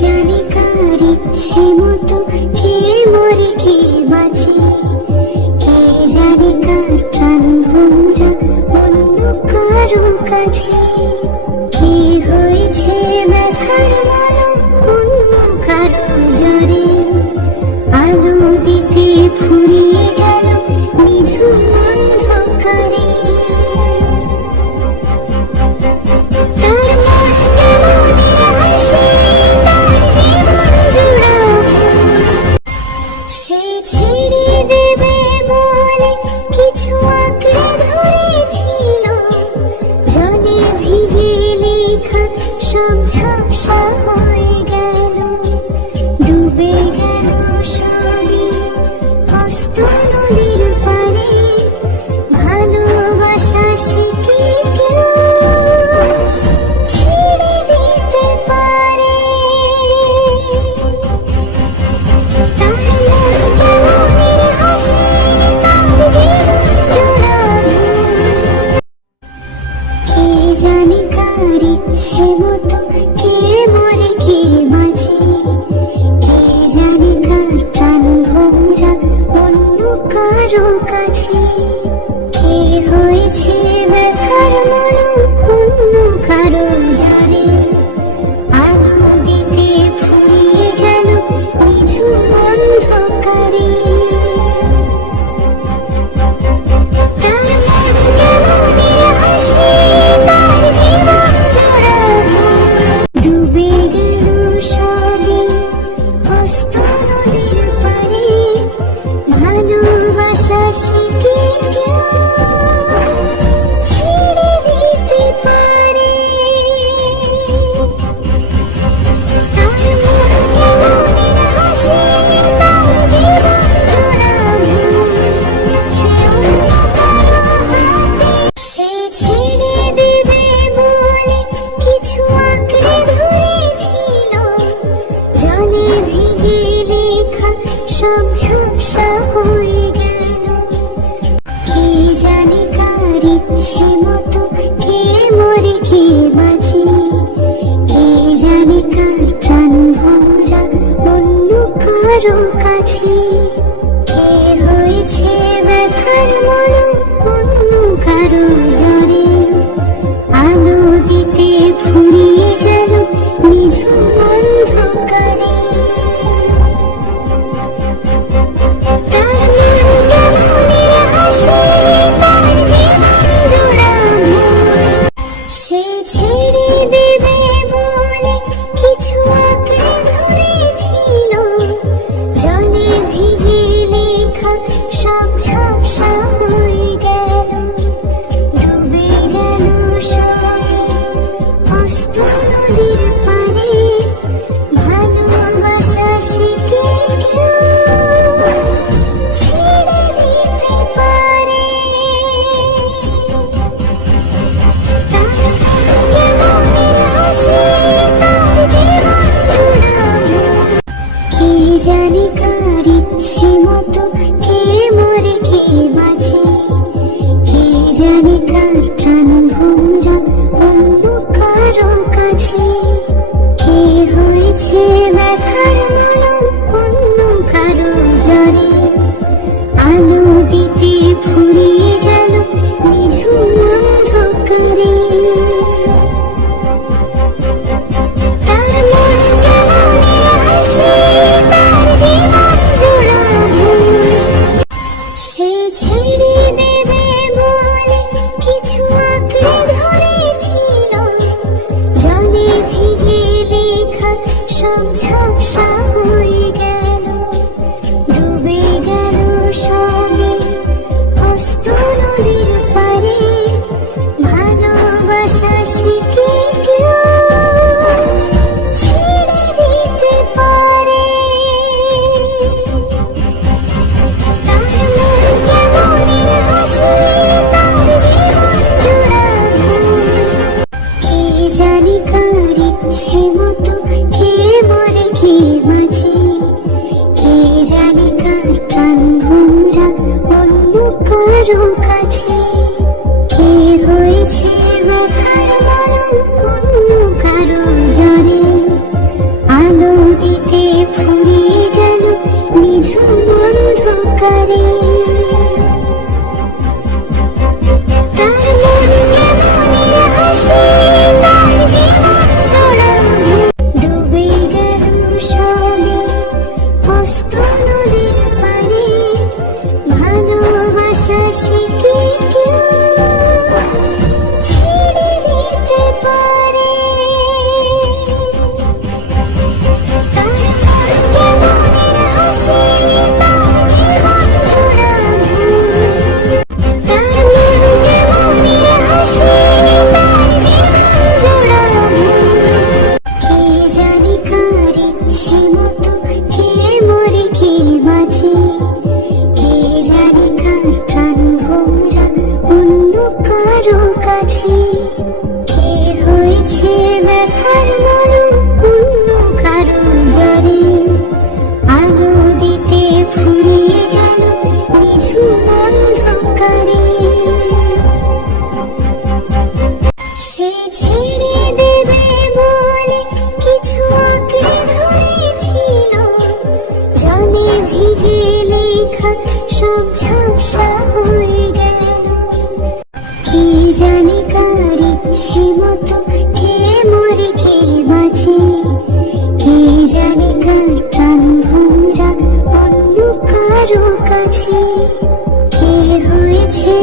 জানে কার ইচ্ছে মতো কে মরে কে বাঁচে, কে জানে কার প্রাণ ভোমরা অন্য কারো কাছে, কে হয়েছে ব্যথার মালা অন্য কারো জোরে, আলো দিতে ফুরিয়ে গেল নিঝুম অন্ধকারে। তার মন মনের হাসি, তার জীবন জুড়াও সে ছেড়ে দেবে বলে কিছু আঁকড়ে ধরেছিল, জলে ভিজে লেখা সব ঝাপসা হয়ে গেল, ডুবে গেল সবই অস্ত নদীর পারে, ভালোবাসা শিখে কেউ ছেড়ে দিতে পারে। তার মনের হাসি, তার জীবন জুড়ানো কে জানে কার ইচ্ছে মতো কে মরে কে বাঁচে, কে জানে কার প্রাণ ভোমরা অন্য কারো কাছে, কে হয়েছে ব্যথার মলম অন্য কারো জোরে, আলো দিতে ফুরিয়ে গেল নিঝুম অন্ধকারে। তার মনের হাসি, তার জীবন জুড়ানো ডুবে গেল সবই অস্ত নদীর পারে, ভালোবাসা শিখে কেউ ছেড়ে দিতে পারে। তার মনের হাসি, তার জীবন জুড়ানো সে অন্য কারো হাতে, সে ছেড়ে দেবে বলে কিছু আঁকড়ে ধরেছিল, জলে ভিজে লেখা সব ঝাপসা হয়ে গেল, কে জানে কার ইচ্ছে মতো কে মরে কে বাঁচে, কে জানে কার প্রাণ ভোমরা অন্য কারো কাছে, কে হয়েছে ব্যথার মলম অন্য কারো জোরে, আলো দিতে ফুরিয়ে গেল নিঝুম অন্ধকারে। তার মনের হাসি, তার জীবন জুড়ানো সে ছেড়ে দেবে বলে কিছু আঁকড়ে ধরেছিল, জলে ভিজে লেখা সব ঝাপসা হয়ে গেল, ডুবে গেল সবই অস্ত নদীর পারে, ভালোবাসা শিখে কেউ ছেড়ে দিতে পারে। তার মনের হাসি, তার জীবন জুড়ানো কে জানে কার ইচ্ছে মতো কে মরে কে বাঁচে, কে জানে কার প্রাণ ভোমরা অন্য কারো কাছে, কে হয়েছে ব্যথার মলম অন্য কারো জোরে, আলো দিতে ফুরিয়ে গেল নিঝুম অন্ধকারে। তার মনের হাসি, তার জীবন জুড়ানো সে ছেড়ে দেবে বলে কিছু আঁকড়ে ধরেছিল, জলে ভিজে লেখা সব ঝাপসা পারে। তার মন কেমনের হাসি, তার জীবন জোড়া ডুবে গেল সবে অস্ত নদীর পারে। ভালোবাসা শিখে কেউ ছেড়ে দিতে পারে। তার মন কেমনের হাসি, তার জীবন জোড়া তার মন কেমনের হাসি, তার জীবন জোড়া কে জানি কার ইচ্ছে মতো কে মরে কে বাঁচে। কে জানি কার প্রাণ ভোমরা অন্য কারো কাছে। কে হয়েছে ব্যথার মলম অন্য কারো জ্বরে। আলো দিতে ফুরিয়ে গেল নিঝুম অন্ধকারে। সে ছেড়ে দেবে বলে কিছু আঁকড়ে ধরেছিল। জলে ভিজে লেখা সব ঝাপসা হয়ে গেল। কে জানি কার ইচ্ছে মতো কে মরে কে বাঁচে। কে জানি কার প্রাণ ভোমরা অন্য কারো কাছে। কে হয়েছে